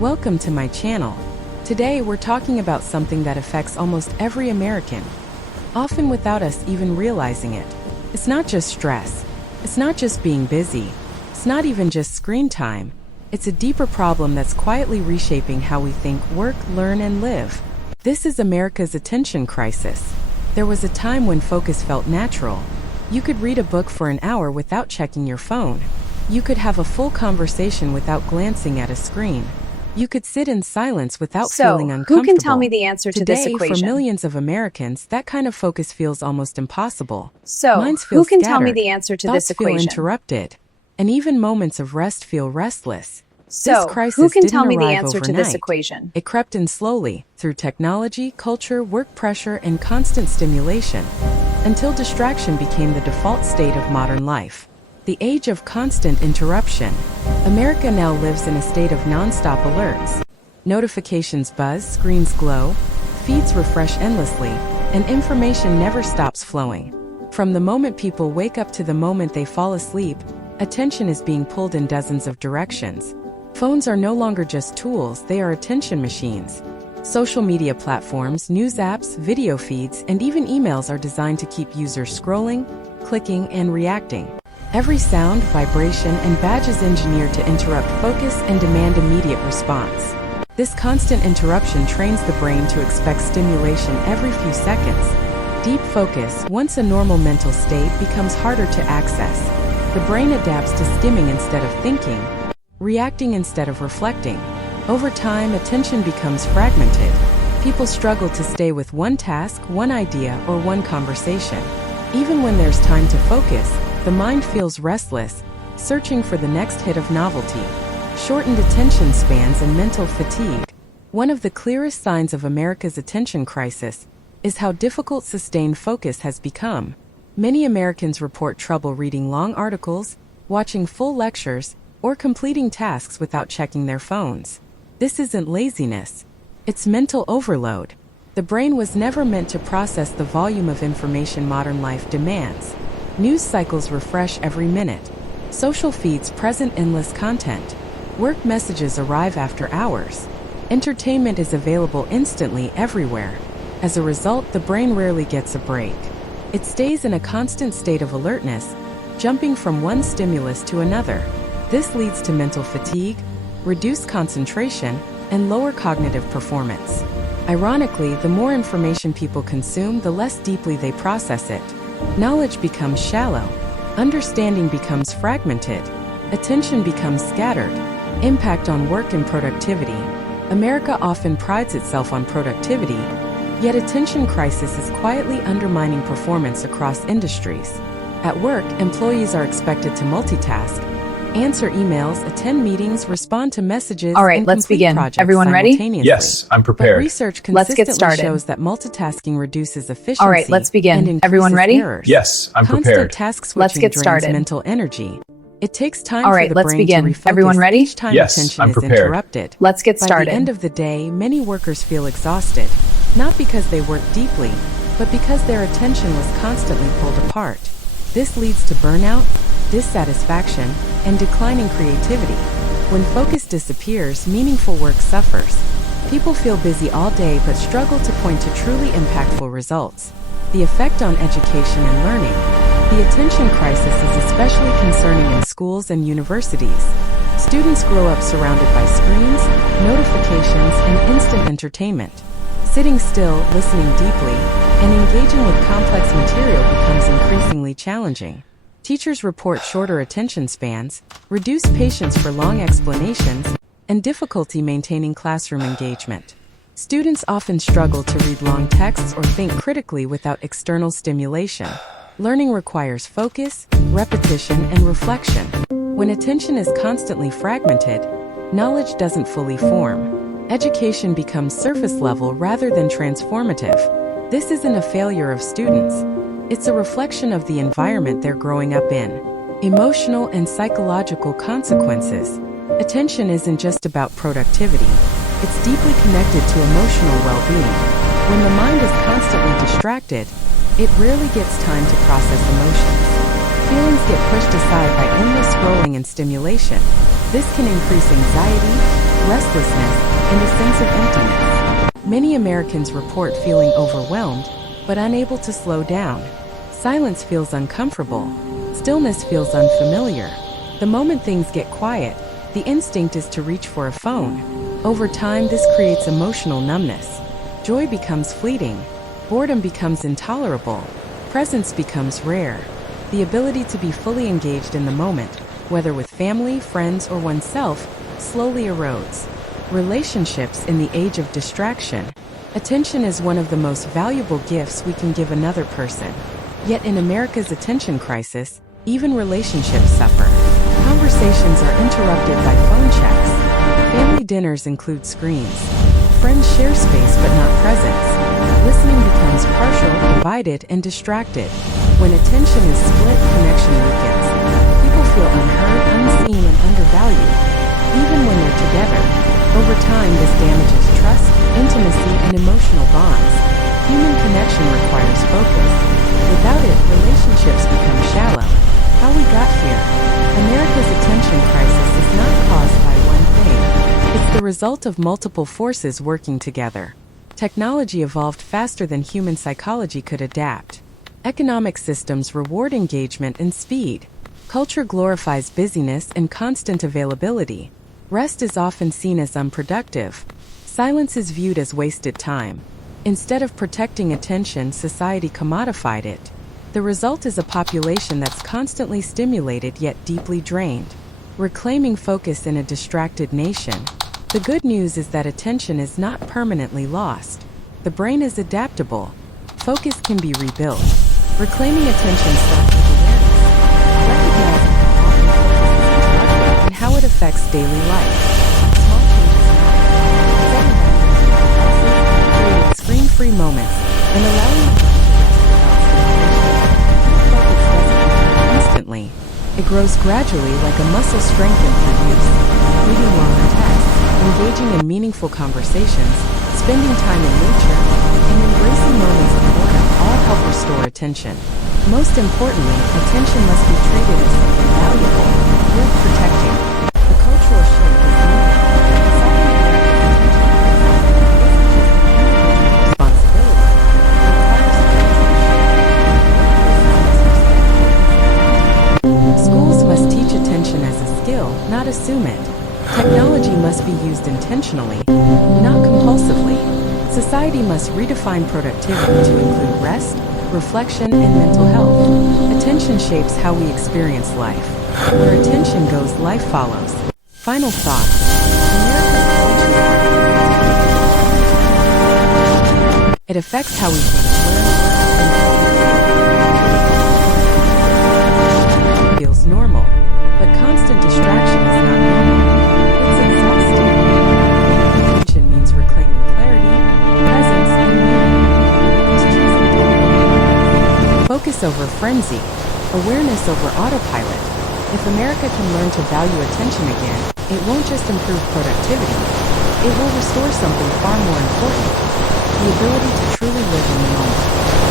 Welcome to my channel. Today we're talking about something that affects almost every American, often without us even realizing it. It's not just stress. It's not just being busy. It's not even just screen time. It's a deeper problem that's quietly reshaping how we think, work, learn, and live. This is America's attention crisis. There was a time when focus felt natural. You could read a book for an hour without checking your phone. You could have a full conversation without glancing at a screen. You could sit in silence without feeling uncomfortable. Who can tell me the answer to this equation? Today, for millions of Americans, that kind of focus feels almost impossible. Minds feel who can tell me the answer to this equation? Thoughts feel interrupted, and even moments of rest feel restless. This crisis who can tell me the answer to this equation? It crept in slowly, through technology, culture, work pressure, and constant stimulation, until distraction became the default state of modern life. The age of constant interruption. America now lives in a state of non-stop alerts. Notifications buzz, screens glow, feeds refresh endlessly, and information never stops flowing. From the moment people wake up to the moment they fall asleep, attention is being pulled in dozens of directions. Phones are no longer just tools, they are attention machines. Social media platforms, news apps, video feeds, and even emails are designed to keep users scrolling, clicking, and reacting. Every sound, vibration, and badge is engineered to interrupt focus and demand immediate response. This constant interruption trains the brain to expect stimulation every few seconds. Deep focus, once a normal mental state, becomes harder to access. The brain adapts to skimming instead of thinking, reacting instead of reflecting. Over time, attention becomes fragmented. People struggle to stay with one task, one idea, or one conversation. Even when there's time to focus, the mind feels restless, searching for the next hit of novelty. Shortened attention spans and mental fatigue. One of the clearest signs of America's attention crisis is how difficult sustained focus has become. Many Americans report trouble reading long articles, watching full lectures, or completing tasks without checking their phones. This isn't laziness. It's mental overload. The brain was never meant to process the volume of information modern life demands. News cycles refresh every minute. Social feeds present endless content. Work messages arrive after hours. Entertainment is available instantly everywhere. As a result, the brain rarely gets a break. It stays in a constant state of alertness, jumping from one stimulus to another. This leads to mental fatigue, reduced concentration, and lower cognitive performance. Ironically, the more information people consume, the less deeply they process it. Knowledge becomes shallow, understanding becomes fragmented, attention becomes scattered. Impact on work and productivity. America often prides itself on productivity, yet attention crisis is quietly undermining performance across industries. At work, employees are expected to multitask, answer emails, attend meetings, respond to messages, All right, and let's complete begin. projects Everyone ready? simultaneously. Yes, I'm prepared. But research Let's get consistently started. shows that multitasking reduces efficiency. All right, let's begin. And increases Everyone ready? errors. Yes, I'm Constant prepared. task switching Let's get drains started. mental energy. It takes time All for right, the let's brain begin. to refocus Everyone ready? each time Yes, attention I'm is prepared. interrupted. Let's get By started. the end of the day, many workers feel exhausted, not because they work deeply, but because their attention was constantly pulled apart. This leads to burnout, dissatisfaction, and declining creativity. When focus disappears, meaningful work suffers. People feel busy all day but struggle to point to truly impactful results. The effect on education and learning. The attention crisis is especially concerning in schools and universities. Students grow up surrounded by screens, notifications, and instant entertainment. Sitting still, listening deeply, and engaging with complex material becomes increasingly challenging. Teachers report shorter attention spans, reduced patience for long explanations, and difficulty maintaining classroom engagement. Students often struggle to read long texts or think critically without external stimulation. Learning requires focus, repetition, and reflection. When attention is constantly fragmented, knowledge doesn't fully form. Education becomes surface level rather than transformative. This isn't a failure of students. It's a reflection of the environment they're growing up in. Emotional and psychological consequences. Attention isn't just about productivity. It's deeply connected to emotional well-being. When the mind is constantly distracted, it rarely gets time to process emotions. Feelings get pushed aside by endless scrolling and stimulation. This can increase anxiety, restlessness, and a sense of emptiness. Many Americans report feeling overwhelmed, but unable to slow down. Silence feels uncomfortable. Stillness feels unfamiliar. The moment things get quiet, the instinct is to reach for a phone. Over time, this creates emotional numbness. Joy becomes fleeting. Boredom becomes intolerable. Presence becomes rare. The ability to be fully engaged in the moment, whether with family, friends, or oneself, slowly erodes. Relationships in the age of distraction. Attention is one of the most valuable gifts we can give another person. Yet in America's attention crisis, even relationships suffer. Conversations are interrupted by phone checks. Family dinners include screens. Friends share space but not presence. Listening becomes partial, divided, and distracted. When attention is split, connection weakens. People feel unheard, unseen, and undervalued, even when they're together. Over time, this damages trust, intimacy, and emotional bonds. Human connection requires focus. Without it, relationships become shallow. How we got here. America's attention crisis is not caused by one thing. It's the result of multiple forces working together. Technology evolved faster than human psychology could adapt. Economic systems reward engagement and speed. Culture glorifies busyness and constant availability. Rest is often seen as unproductive. Silence is viewed as wasted time. Instead of protecting attention, society commodified it. The result is a population that's constantly stimulated yet deeply drained. Reclaiming focus in a distracted nation. The good news is that attention is not permanently lost. The brain is adaptable. Focus can be rebuilt. Reclaiming attention starts with awareness, recognizing how it affects daily life. Small changes matter. Creating screen-free moments and allowing the mind to rest without stimulation. Deep focus doesn't occur instantly. It grows gradually like a muscle strengthened through use. Reading longer texts, engaging in meaningful conversations, spending time in nature, and embracing moments of boredom all help restore attention. Most importantly, attention must be treated as something valuable, worth protecting. The cultural shift is needed. Responsibility. Schools must teach attention as a skill, not assume it. Technology must be used intentionally, not compulsively. Society must redefine productivity to include rest, reflection, and mental health. Attention shapes how we experience life. Where attention goes, life follows. Final thoughts. It affects how we think, learn, feels normal, but constant distraction is not normal. It's exhausting. Attention means reclaiming clarity, presence, and meaning. Focus over frenzy, awareness over autopilot. If America can learn to value attention again, it won't just improve productivity, it will restore something far more important, the ability to truly live in the moment.